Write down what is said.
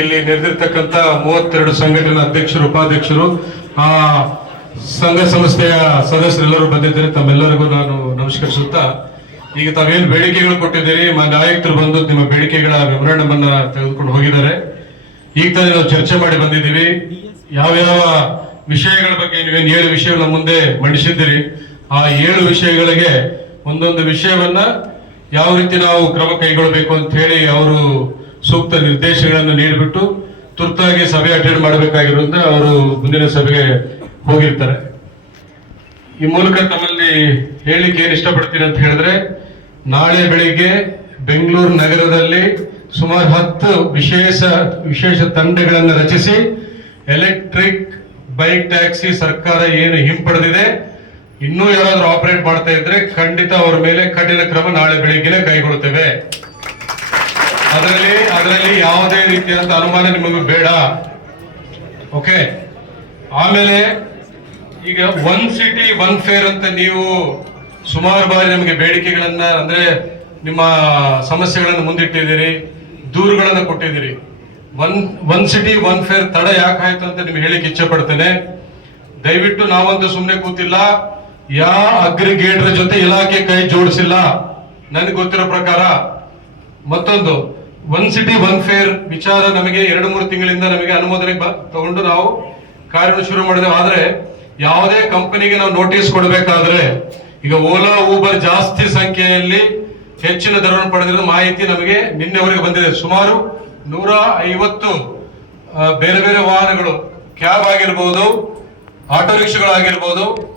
ಇಲ್ಲಿ ನೆರೆದಿರ್ತಕ್ಕಂಥ 32 ಸಂಘಟನಾ ಅಧ್ಯಕ್ಷರು ಉಪಾಧ್ಯಕ್ಷರು ಆ ಸಂಘ ಸಂಸ್ಥೆಯ ಸದಸ್ಯರೆಲ್ಲರೂ ಬಂದಿದ್ದಾರೆ. ತಮ್ಮೆಲ್ಲರಿಗೂ ನಾನು ನಮಸ್ಕರಿಸುತ್ತಾ, ಈಗ ತಾವೇನು ಬೇಡಿಕೆಗಳು ಕೊಟ್ಟಿದ್ದೀರಿ, ಮಾನ್ಯ ಆಯುಕ್ತರು ಬಂದು ನಿಮ್ಮ ಬೇಡಿಕೆಗಳ ಮೆಮೊರಾಂಡಮ್ ಅನ್ನ ತೆಗೆದುಕೊಂಡು ಹೋಗಿದ್ದಾರೆ. ಈಗ ತಾನೇ ನಾವು ಚರ್ಚೆ ಮಾಡಿ ಬಂದಿದ್ದೀವಿ. ಯಾವ್ಯಾವ ವಿಷಯಗಳ ಬಗ್ಗೆ ನೀವೇನು 7 ವಿಷಯಗಳ ಮುಂದೆ ಮಂಡಿಸಿದ್ದೀರಿ, ಆ 7 ವಿಷಯಗಳಿಗೆ ಒಂದೊಂದು ವಿಷಯವನ್ನ ಯಾವ ರೀತಿ ನಾವು ಕ್ರಮ ಕೈಗೊಳ್ಳಬೇಕು ಅಂತ ಹೇಳಿ ಅವರು ಸೂಕ್ತ ನಿರ್ದೇಶನಗಳನ್ನು ನೀಡಿಬಿಟ್ಟು ತುರ್ತಾಗಿ ಸಭೆ ಅಟೆಂಡ್ ಮಾಡಬೇಕಾಗಿರೋದ್ರಿಂದ ಅವರು ಮುಂದಿನ ಸಭೆಗೆ ಹೋಗಿರ್ತಾರೆ. ಈ ಮೂಲಕ ತಮ್ಮಲ್ಲಿ ಹೇಳಿಕೆ ಏನು ಇಷ್ಟಪಡ್ತೀನಿ ಅಂತ ಹೇಳಿದ್ರೆ, ನಾಳೆ ಬೆಳಿಗ್ಗೆ ಬೆಂಗಳೂರು ನಗರದಲ್ಲಿ ಸುಮಾರು 10 ವಿಶೇಷ ತಂಡಗಳನ್ನು ರಚಿಸಿ ಎಲೆಕ್ಟ್ರಿಕ್ ಬೈಕ್ ಟ್ಯಾಕ್ಸಿ ಸರ್ಕಾರ ಏನು ಹಿಂಪಡೆದಿದೆ, ಇನ್ನೂ ಯಾರಾದ್ರೂ ಆಪರೇಟ್ ಮಾಡ್ತಾ ಇದ್ರೆ ಖಂಡಿತ ಅವರ ಮೇಲೆ ಕಠಿಣ ಕ್ರಮ ನಾಳೆ ಬೆಳಿಗ್ಗೆ ಕೈಗೊಳ್ಳುತ್ತೇವೆ. ಅದರಲ್ಲಿ ಯಾವುದೇ ರೀತಿಯಾದ ಅನುಮಾನ ನಿಮಗೆ ಬೇಡ. ಓಕೆ. ಆಮೇಲೆ ಈಗ 1 ಸಿಟಿ 1 ಫೇರ್ ಅಂತ ನೀವು ಸುಮಾರು ಬಾರಿ ನಮಗೆ ಬೇಡಿಕೆಗಳನ್ನ ಅಂದ್ರೆ ನಿಮ್ಮ ಸಮಸ್ಯೆಗಳನ್ನು ಮುಂದಿಟ್ಟಿದ್ದೀರಿ, ದೂರುಗಳನ್ನು ಕೊಟ್ಟಿದ್ದೀರಿ. 1 ಸಿಟಿ 1 ಫೇರ್ ತಡ ಯಾಕಾಯ್ತು ಅಂತ ನಿಮ್ಗೆ ಹೇಳಿಕ್ಕೆ ಇಚ್ಛೆ ಪಡ್ತೇನೆ. ದಯವಿಟ್ಟು ನಾವಂತೂ ಸುಮ್ಮನೆ ಕೂತಿಲ್ಲ, ಯಾವ ಅಗ್ರಿಗೇಟರ್ ಜೊತೆ ಇಲಾಖೆ ಕೈ ಜೋಡಿಸಿಲ್ಲ ನನಗೆ ಗೊತ್ತಿರೋ ಪ್ರಕಾರ. ಮತ್ತೊಂದು 1 ಸಿಟಿ 1 ಫೇರ್ ವಿಚಾರ ನಮಗೆ 2-3 ತಿಂಗಳಿಂದ ನಮಗೆ ಅನುಮೋದನೆ ತಗೊಂಡು ನಾವು ಕಾರ್ಯ ಶುರು ಮಾಡಿದೆವು. ಆದ್ರೆ ಯಾವುದೇ ಕಂಪನಿಗೆ ನಾವು ನೋಟಿಸ್ ಕೊಡಬೇಕಾದ್ರೆ, ಈಗ ಓಲಾ ಊಬರ್ ಜಾಸ್ತಿ ಸಂಖ್ಯೆಯಲ್ಲಿ ಹೆಚ್ಚಿನ ದರವನ್ನು ಪಡೆದಿರೋ ಮಾಹಿತಿ ನಮಗೆ ನಿನ್ನೆವರೆಗೆ ಬಂದಿದೆ. ಸುಮಾರು 150 ಬೇರೆ ಬೇರೆ ವಾಹನಗಳು, ಕ್ಯಾಬ್ ಆಗಿರ್ಬೋದು, ಆಟೋ ರಿಕ್ಷಾಗಳಾಗಿರ್ಬೋದು,